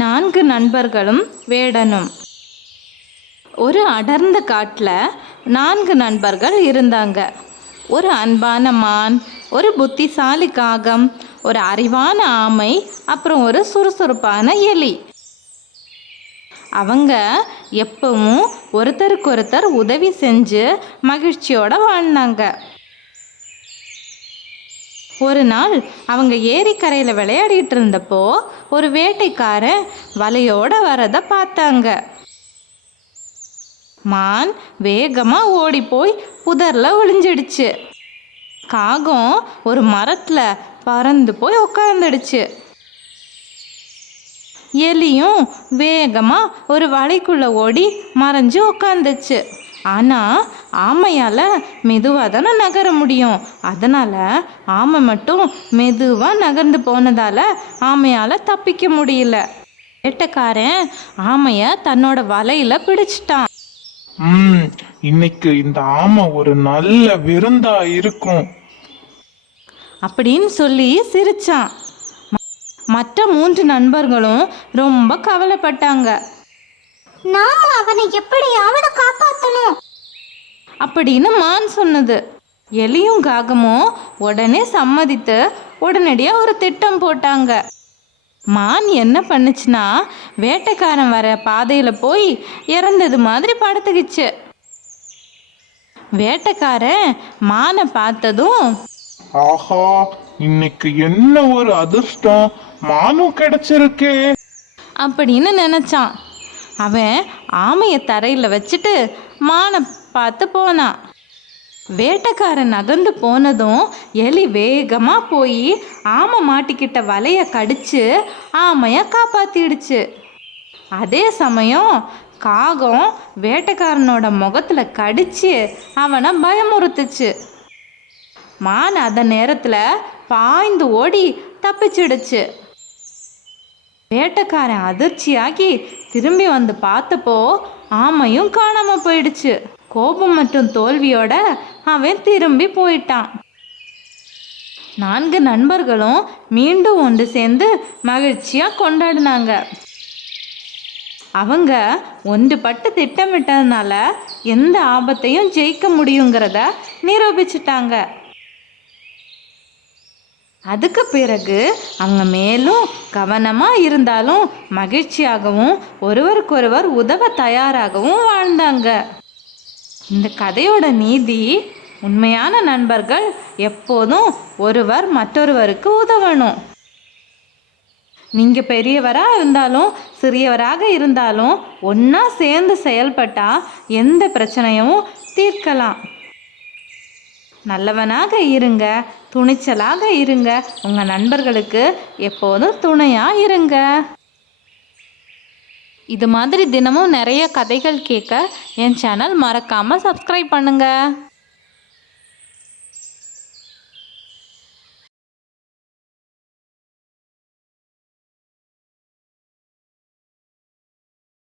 4 நண்பர்களும் வேடனும். ஒரு அடர்ந்த காட்டில் 4 நண்பர்கள் இருந்தாங்க. ஒரு அன்பான மான், ஒரு புத்திசாலி காகம், ஒரு அறிவான ஆமை, அப்புறம் ஒரு சுறுசுறுப்பான எலி. அவங்க எப்பவும் ஒருத்தருக்கொருத்தர் உதவி செஞ்சு மகிழ்ச்சியோட வாழ்ந்தாங்க. ஒரு நாள் அவங்க ஏரிக்கரையில் விளையாடிட்டு இருந்தப்போ ஒரு வேட்டைக்காரன் வலையோட வரதை பார்த்தாங்க. மான் வேகமாக ஓடி போய் புதரில் ஒளிஞ்சிடுச்சு. காகம் ஒரு மரத்தில் பறந்து போய் உட்காந்துடுச்சு. எலியும் வேகமாக ஒரு வலைக்குள்ளே ஓடி மறைஞ்சு உட்காந்துச்சு. ஆனால் ஆமையால் மெதுவாக தானே நகர முடியும். அதனால் ஆமை மட்டும் மெதுவாக நகர்ந்து போனதால் ஆமையால் தப்பிக்க முடியல. வேட்டைக்காரன் ஆமையை தன்னோட வலையில் பிடிச்சிட்டான். இன்னைக்கு இந்த ஆமை ஒரு நல்ல விருந்தா இருக்கும் அப்படின்னு சொல்லி சிரிச்சான். மற்ற 3 நண்பர்களும் ரொம்ப கவலைப்பட்டாங்க. நாம அவனை எப்படியாவது காப்பாற்றணும் அப்படின்னு மான் சொன்னது. எலியும் காகமும் உடனே சம்மதித்து உடனடியாக ஒரு திட்டம் போட்டாங்க. மான் என்ன பண்ணுச்சுன்னா, வேட்டைக்காரன் வர பாதையில் போய் இறந்தது மாதிரி படுத்துக்கிச்சு. வேட்டைக்காரன் மானை பார்த்ததும், ஆஹா, இன்னைக்கு என்ன ஒரு அதிர்ஷ்டம், மானும் கிடைச்சிருக்கே அப்படின்னு நினைச்சான். அவன் ஆமையை தரையில் வச்சுட்டு மானை பார்த்து போனான். வேட்டைக்காரன் நகர்ந்து போனதும் எலி வேகமாக போய் ஆமை மாட்டிக்கிட்ட வலையை கடிச்சு ஆமையை காப்பாற்றிடுச்சு. அதே சமயம் காகம் வேட்டைக்காரனோட முகத்தில் கடிச்சு அவனை பயமுறுத்துச்சு. மான் அந்த நேரத்தில் பாய்ந்து ஓடி தப்பிச்சிடுச்சு. வேட்டைக்காரன் அதிர்ச்சியாகி திரும்பி வந்து பார்த்தப்போ ஆமையும் காணாமல் போயிடுச்சு. கோபம் மற்றும் தோல்வியோட அவன் திரும்பி போயிட்டான். 4 நண்பர்களும் மீண்டும் ஒன்று சேர்ந்து மகிழ்ச்சியாக கொண்டாடினாங்க. அவங்க ஒன்றுபட்டு திட்டமிட்டதுனால எந்த ஆபத்தையும் ஜெயிக்க முடியுங்கிறத நிரூபிச்சிட்டாங்க. அதுக்கு பிறகு அவங்க மேலும் கவனமாக இருந்தாலும் மகிழ்ச்சியாகவும் ஒருவருக்கொருவர் உதவ தயாராகவும் வாழ்ந்தாங்க. இந்த கதையோட நீதி, உண்மையான நண்பர்கள் எப்போதும் ஒருவர் மற்றொருவருக்கு உதவணும். நீங்கள் பெரியவராக இருந்தாலும் சிறியவராக இருந்தாலும் ஒன்றா சேர்ந்து செயல்பட்டால் எந்த பிரச்சனையும் தீர்க்கலாம். நல்லவனாக இருங்க, துணிச்சலாக இருங்க, உங்கள் நண்பர்களுக்கு எப்போதும் துணையாக இருங்க. இது மாதிரி தினமும் நிறைய கதைகள் கேட்க என் சேனல் மறக்காமல் சப்ஸ்கிரைப் பண்ணுங்கள்.